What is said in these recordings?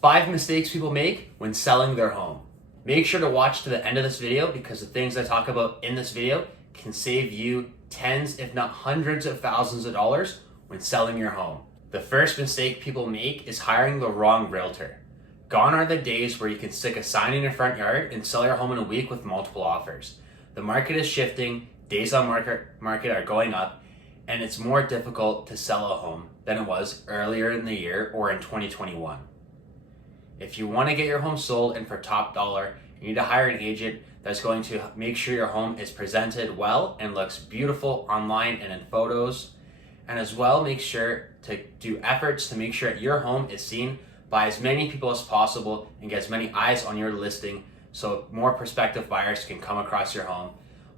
5 mistakes people make when selling their home. Make sure to watch to the end of this video because the things I talk about in this video can save you tens, if not hundreds of thousands of dollars when selling your home. The first mistake people make is hiring the wrong realtor. Gone are the days where you can stick a sign in your front yard and sell your home in a week with multiple offers. The market is shifting, days on market are going up, and it's more difficult to sell a home than it was earlier in the year or in 2021. If you want to get your home sold and for top dollar, you need to hire an agent that's going to make sure your home is presented well and looks beautiful online and in photos. And as well, make sure to do efforts to make sure that your home is seen by as many people as possible and get as many eyes on your listing so more prospective buyers can come across your home,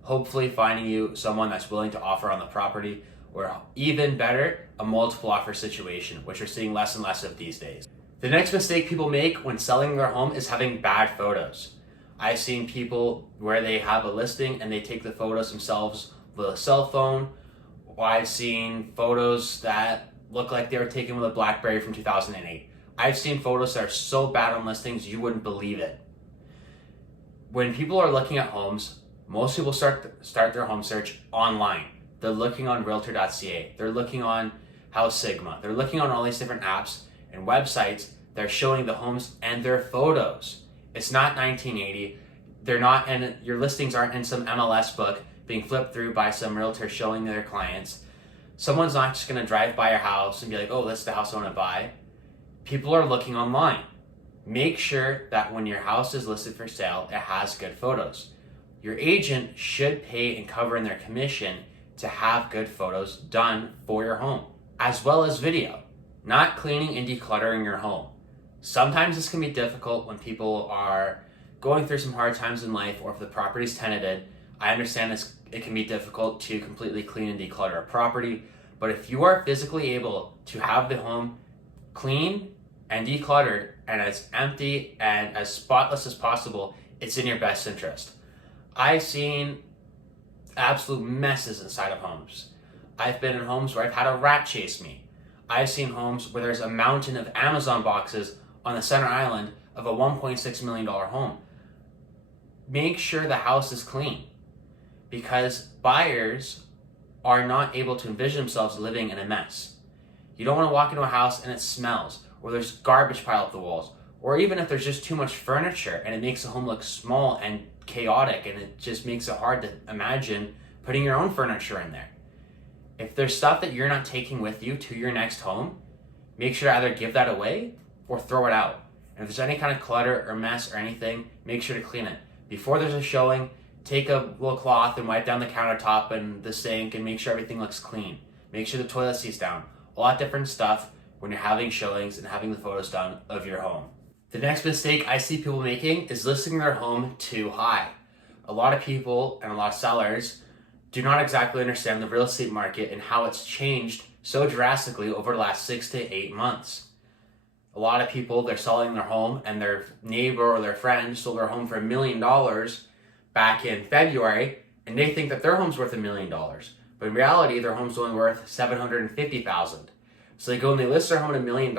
hopefully finding you someone that's willing to offer on the property, or even better, a multiple offer situation, which we're seeing less and less of these days. The next mistake people make when selling their home is having bad photos. I've seen people where they have a listing and they take the photos themselves with a cell phone. I've seen photos that look like they were taken with a BlackBerry from 2008. I've seen photos that are so bad on listings you wouldn't believe it. When people are looking at homes, most people start their home search online. They're looking on Realtor.ca. They're looking on House Sigma. They're looking on all these different apps and websites that are showing the homes and their photos. It's not 1980. They're not, and your listings aren't in some MLS book being flipped through by some realtor showing their clients. Someone's not just going to drive by your house and be like, oh, this is the house I want to buy. People are looking online. Make sure that when your house is listed for sale, it has good photos. Your agent should pay and cover in their commission to have good photos done for your home, as well as video. Not cleaning and decluttering your home. Sometimes this can be difficult when people are going through some hard times in life, or if the property's tenanted. I understand it can be difficult to completely clean and declutter a property, but if you are physically able to have the home clean and decluttered and as empty and as spotless as possible, it's in your best interest. I've seen absolute messes inside of homes. I've been in homes where I've had a rat chase me. I've seen homes where there's a mountain of Amazon boxes on the center island of a $1.6 million home. Make sure the house is clean, because buyers are not able to envision themselves living in a mess. You don't want to walk into a house and it smells, or there's garbage piled up the walls, or even if there's just too much furniture and it makes the home look small and chaotic, and it just makes it hard to imagine putting your own furniture in there. If there's stuff that you're not taking with you to your next home, make sure to either give that away or throw it out. And if there's any kind of clutter or mess or anything, make sure to clean it. Before there's a showing, take a little cloth and wipe down the countertop and the sink and make sure everything looks clean. Make sure the toilet seat's down. A lot of different stuff when you're having showings and having the photos done of your home. The next mistake I see people making is listing their home too high. A lot of people and a lot of sellers do not exactly understand the real estate market and how it's changed so drastically over the last 6 to 8 months. A lot of people, they're selling their home and their neighbor or their friend sold their home for $1 million back in February, and they think that their home's worth $1 million. But in reality, their home's only worth $750,000. So they go and they list their home at $1 million,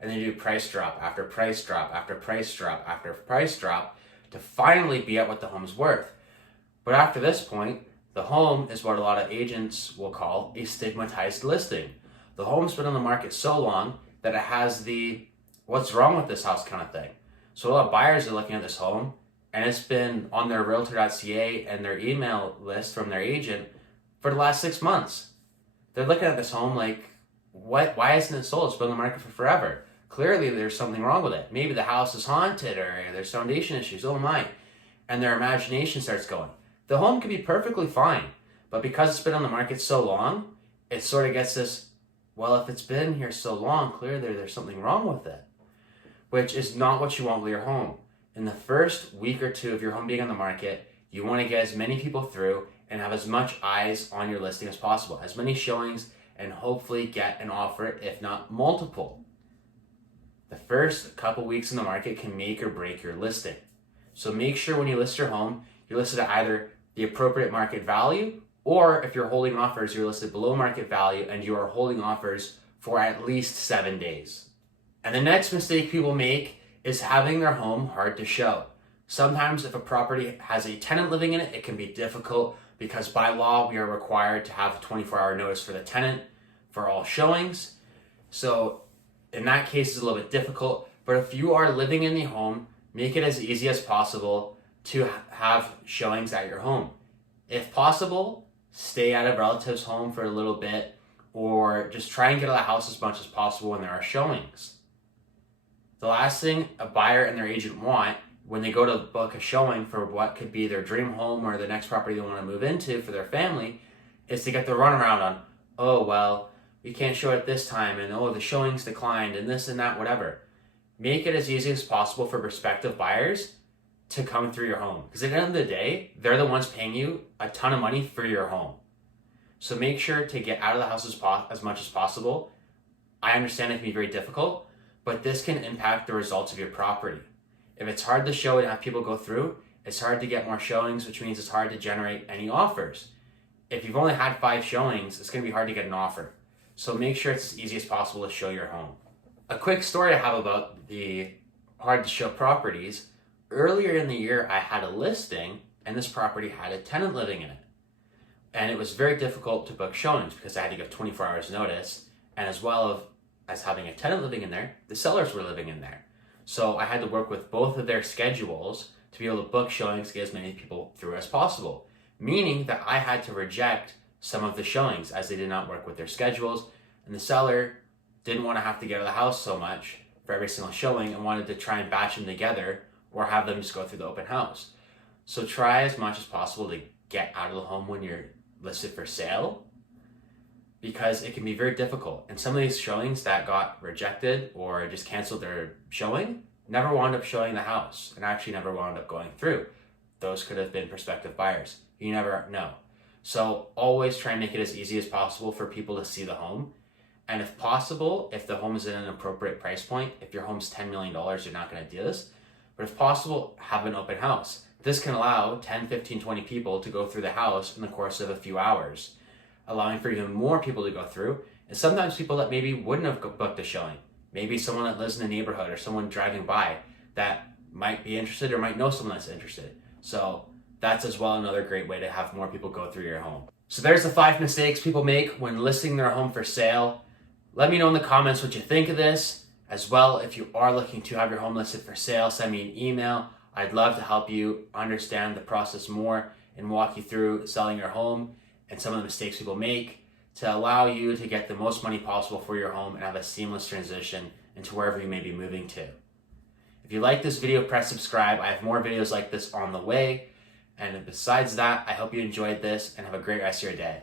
and they do price drop after price drop after price drop after price drop to finally be at what the home's worth. But after this point, the home is what a lot of agents will call a stigmatized listing. The home's been on the market so long that it has the what's wrong with this house kind of thing. So a lot of buyers are looking at this home, and it's been on their Realtor.ca and their email list from their agent for the last 6 months. They're looking at this home like, what? Why isn't it sold? It's been on the market for forever. Clearly there's something wrong with it. Maybe the house is haunted or there's foundation issues. Oh my. And their imagination starts going. The home could be perfectly fine, but because it's been on the market so long, it sort of gets this, well, if it's been here so long, clearly there's something wrong with it, which is not what you want with your home. In the first week or two of your home being on the market, you want to get as many people through and have as much eyes on your listing as possible, as many showings, and hopefully get an offer, if not multiple. The first couple weeks in the market can make or break your listing. So make sure when you list your home, you're listed at either the appropriate market value, or if you're holding offers, you're listed below market value and you are holding offers for at least 7 days. And the next mistake people make is having their home hard to show. Sometimes if a property has a tenant living in it, it can be difficult because by law we are required to have a 24-hour notice for the tenant for all showings. So in that case, it's a little bit difficult. But if you are living in the home, make it as easy as possible to have showings at your home. If possible, stay at a relative's home for a little bit, or just try and get out of the house as much as possible when there are showings. The last thing a buyer and their agent want when they go to book a showing for what could be their dream home or the next property they want to move into for their family is to get the runaround on, oh, well, we can't show it this time, and oh, the showings declined, and this and that, whatever. Make it as easy as possible for prospective buyers to come through your home. Because at the end of the day, they're the ones paying you a ton of money for your home. So make sure to get out of the house as much as possible. I understand it can be very difficult, but this can impact the results of your property. If it's hard to show and have people go through, it's hard to get more showings, which means it's hard to generate any offers. If you've only had 5 showings, it's going to be hard to get an offer. So make sure it's as easy as possible to show your home. A quick story I have about the hard to show properties. Earlier in the year, I had a listing and this property had a tenant living in it. And it was very difficult to book showings because I had to give 24 hours notice. And as well as having a tenant living in there, the sellers were living in there. So I had to work with both of their schedules to be able to book showings, get as many people through as possible. Meaning that I had to reject some of the showings as they did not work with their schedules. And the seller didn't want to have to get out of the house so much for every single showing and wanted to try and batch them together or have them just go through the open house. So try as much as possible to get out of the home when you're listed for sale, because it can be very difficult. And some of these showings that got rejected or just canceled their showing never wound up showing the house and actually never wound up going through. Those could have been prospective buyers. You never know. So always try and make it as easy as possible for people to see the home. And if possible, if the home is in an appropriate price point, if your home's $10 million, you're not going to do this. But if possible, have an open house. This can allow 10, 15, 20 people to go through the house in the course of a few hours, allowing for even more people to go through. And sometimes people that maybe wouldn't have booked a showing, maybe someone that lives in the neighborhood or someone driving by that might be interested or might know someone that's interested. So that's as well another great way to have more people go through your home. So there's the 5 mistakes people make when listing their home for sale. Let me know in the comments what you think of this. As well, if you are looking to have your home listed for sale, send me an email. I'd love to help you understand the process more and walk you through selling your home and some of the mistakes people make to allow you to get the most money possible for your home and have a seamless transition into wherever you may be moving to. If you like this video, press subscribe. I have more videos like this on the way. And besides that, I hope you enjoyed this and have a great rest of your day.